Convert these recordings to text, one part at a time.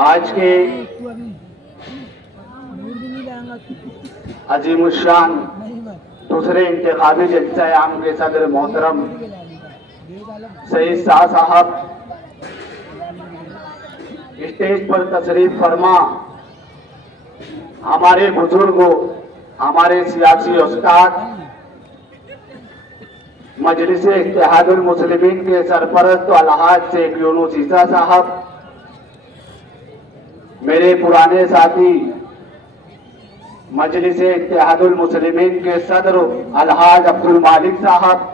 आज के अजीमुशान दूसरे इंतखाबी जलसा आम के सदर मोहतरम सईद शाह साहब स्टेज पर तशरीफ फरमा, हमारे बुजुर्गों, हमारे सियासी उस्ताद, मजलिस इत्तेहादुल मुस्लिमीन के सरपरस्त अलहाज शेख यूनुस ईसा साहब, मेरे पुराने साथी मजलिस इत्तेहादुल मुस्लिमीन के सदर अलहाज अब्दुल मालिक साहब,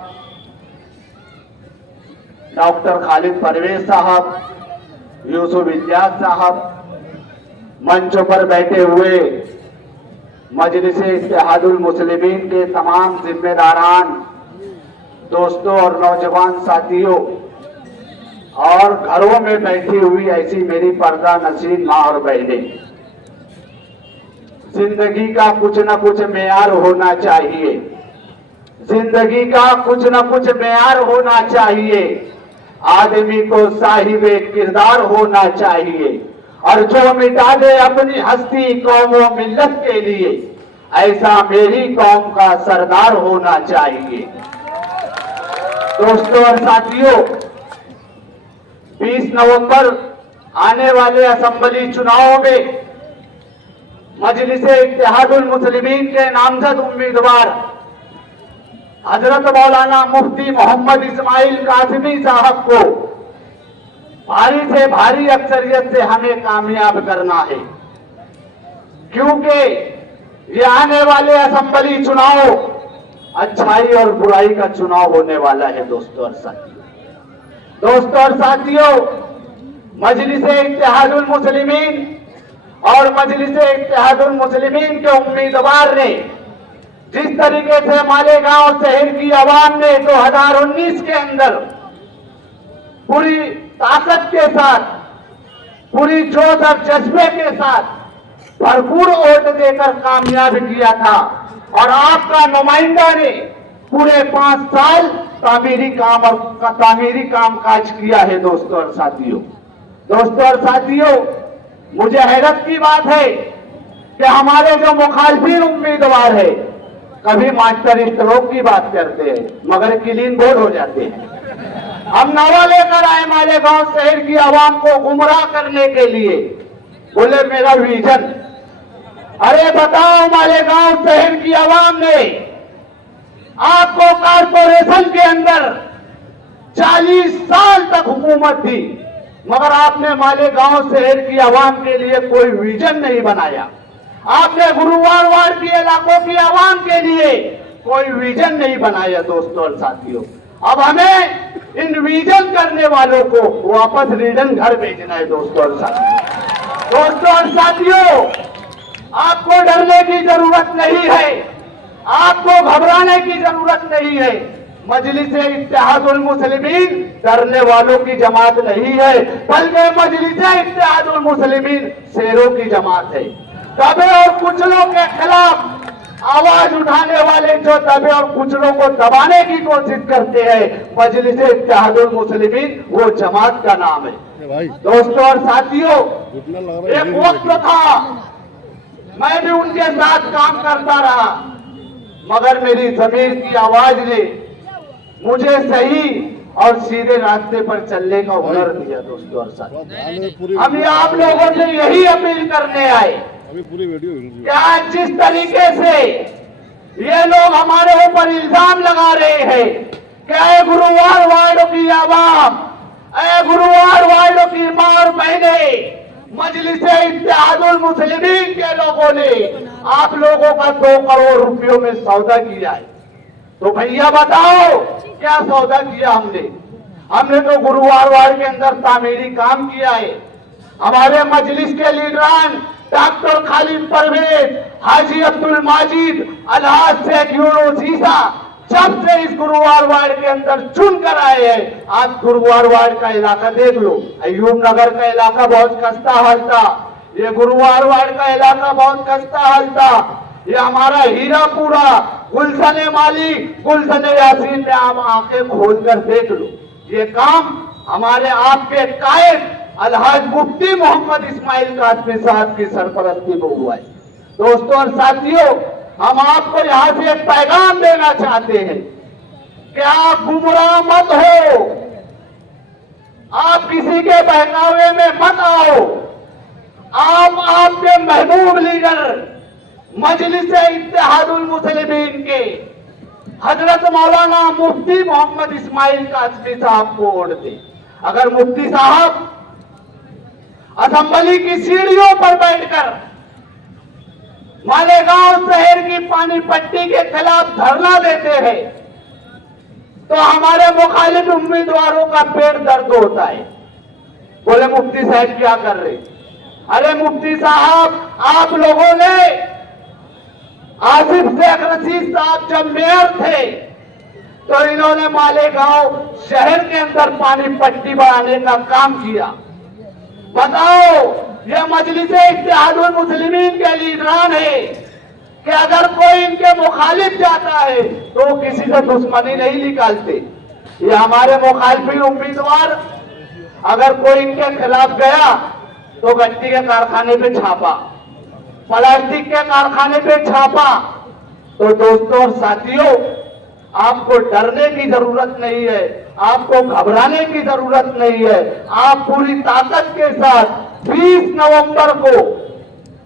डॉक्टर खालिद परवेज साहब, यूसुफ इलियास साहब, मंच पर बैठे हुए मजलिस इत्तेहादुल मुस्लिमीन के तमाम जिम्मेदारान, दोस्तों और नौजवान साथियों, और घरों में बैठी हुई ऐसी मेरी पर्दा नशीन माँ और बहनें, जिंदगी का कुछ न कुछ मेयार होना चाहिए। जिंदगी का कुछ न कुछ मेयार होना चाहिए। आदमी को साहिबे किरदार होना चाहिए, और जो मिटा दे अपनी हस्ती कौम व मिल्लत के लिए, ऐसा मेरी कौम का सरदार होना चाहिए। दोस्तों और साथियों, 20 नवंबर आने वाले असेंबली चुनावों में मजलिस इत्तेहादुल मुस्लिमीन के नामजद उम्मीदवार हजरत मौलाना मुफ्ती मोहम्मद इस्माइल कासिमी साहब को भारी से भारी अक्सरियत से हमें कामयाब करना है, क्योंकि ये आने वाले असेंबली चुनाव अच्छाई और बुराई का चुनाव होने वाला है। दोस्तों और साथियों, मजलिस इत्तेहादुल मुस्लिमीन और मजलिस इत्तेहादुल मुस्लिमीन के उम्मीदवार ने जिस तरीके से मालेगांव शहर की आवाम ने 2019 के अंदर पूरी ताकत के साथ, पूरी जोश और जज्बे के साथ भरपूर वोट देकर कामयाब किया था, और आपका नुमाइंदा ने पूरे 5 साल तामीरी कामकाज किया है। दोस्तों और साथियों, मुझे हैरत की बात है कि हमारे जो मुखालफिन उम्मीदवार है कभी मास्टर स्ट्रोक की बात करते हैं मगर क्लीन बोर्ड हो जाते हैं। हम नारा लेकर आए मालेगांव शहर की आवाम को गुमराह करने के लिए, बोले मेरा विजन। अरे बताओ, मालेगांव शहर की आवाम ने आपको कारपोरेशन के अंदर 40 साल तक हुकूमत दी, मगर आपने मालेगांव शहर की आवाम के लिए कोई विजन नहीं बनाया। आपने गुरुवार वार्ड के इलाकों की आवाम के लिए कोई विजन नहीं बनाया। दोस्तों और साथियों, अब हमें इन विजन करने वालों को वापस रिटर्न घर भेजना है। दोस्तों और साथियों, आपको डरने की जरूरत नहीं है, आपको घबराने की जरूरत नहीं है। मजलिस इत्तेहादुल मुस्लिमीन डरने वालों की जमात नहीं है, बल्कि मजलिस इत्तेहादुल मुस्लिमीन शेरों की जमात है। दबे और कुचलों के खिलाफ आवाज उठाने वाले, जो दबे और कुचलों को दबाने की कोशिश करते हैं, मजलिस इत्तेहादुल मुस्लिमीन वो जमात का नाम है। दोस्तों और साथियों, एक वक्त था मैं भी उनके साथ काम करता रहा, मगर मेरी जमीर की आवाज ने मुझे सही और सीधे रास्ते पर चलने का हुनर दिया। दोस्तों और साथियों, हम आप लोगों से यही अपील करने आए कि आज जिस तरीके से ये लोग हमारे ऊपर इल्जाम लगा रहे हैं कि गुरुवार वार्डों की आवाम, गुरुवार वार्डों की मां और बहनें, मजलिस इत्तेहादुल मुस्लिमीन के लोगों ने आप लोगों का 2 करोड़ रुपयों में सौदा किया है, तो भैया बताओ क्या सौदा किया हमने तो गुरुवार वार्ड के अंदर तामीरी काम किया है। हमारे मजलिस के लीडरान डॉक्टर खालिद परवेज, हाजी अब्दुल माजिद, अलहाज शेख यूनुस ईसा जब से इस गुरुवार वार्ड के अंदर चुन कर आए हैं, आज गुरुवार वार्ड का इलाका देख लो, अयूब नगर का इलाका बहुत खस्ता हाल था, ये गुरुवार वार्ड का इलाका बहुत खस्ता हाल था, ये हमारा हीरापुरा, गुलशन माली, गुलशन यासीन में आप आंखें खोल कर देख लो। ये काम हमारे आपके कायद अलहाज मुफ्ती मोहम्मद इस्माइल कासमी साहब की सरपरस्ती में हुआ है। दोस्तों और साथियों, हम आपको यहां से एक पैगाम देना चाहते हैं कि आप गुमराह मत हो, आप किसी के बहकावे में मत आओ। आप आपके महबूब लीडर मजलिस इत्तेहादुल मुस्लिमीन के हजरत मौलाना मुफ्ती मोहम्मद इस्माइल कासमी साहब को वोट दें। अगर मुफ्ती साहब असेंबली की सीढ़ियों पर बैठकर मालेगांव शहर की पानी पट्टी के खिलाफ धरना देते हैं तो हमारे मुखालिफ उम्मीदवारों का पेट दर्द होता है। बोले मुफ्ती साहब क्या कर रहे? अरे मुफ्ती साहब, आप लोगों ने आसिफ शेख रशीद साहब जब मेयर थे तो इन्होंने मालेगांव शहर के अंदर पानी पट्टी बढ़ाने का काम किया। बताओ, ये मजलिस इत्तेहादुल मुस्लिमीन के लीडरान है कि अगर कोई इनके मुखालिफ जाता है तो किसी से दुश्मनी नहीं निकालते। ये हमारे मुखालिफी उम्मीदवार अगर कोई इनके खिलाफ गया तो गट्टी के कारखाने पे छापा, प्लास्टिक के कारखाने पे छापा। तो दोस्तों और साथियों, आपको डरने की जरूरत नहीं है, आपको घबराने की जरूरत नहीं है। आप पूरी ताकत के साथ 20 नवंबर को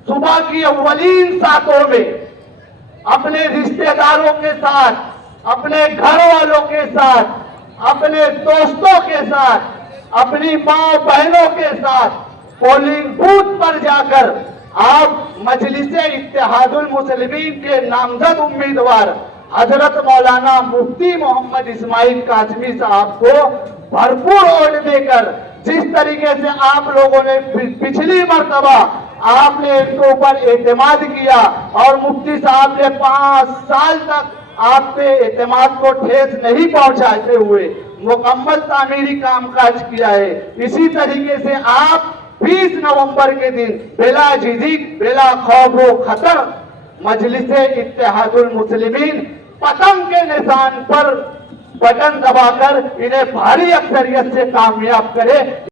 सुबह की अव्वलीन सातों में अपने रिश्तेदारों के साथ, अपने घर वालों के साथ, अपने दोस्तों के साथ, अपनी माँ बहनों के साथ पोलिंग बूथ पर जाकर आप मजलिस इत्तेहादुल मुस्लिमीन के नामजद उम्मीदवार हजरत मौलाना मुफ्ती मोहम्मद इस्माइल कासमी साहब को भरपूर वोट देकर, जिस तरीके से आप लोगों ने पिछली मर्तबा आपने इनके ऊपर एतमाद किया और मुफ्ती साहब ने 5 साल तक आप पे एतमाद को ठेस नहीं पहुंचाते हुए मुकम्मल तामीरी कामकाज किया है, इसी तरीके से आप 20 नवंबर के दिन बिला झिझक, बिला खौफ व खतर मजलिस इत्तेहादुल मुस्लिमीन पतंग के निशान पर बटन दबाकर इन्हें भारी अक्सरियत से कामयाब करे।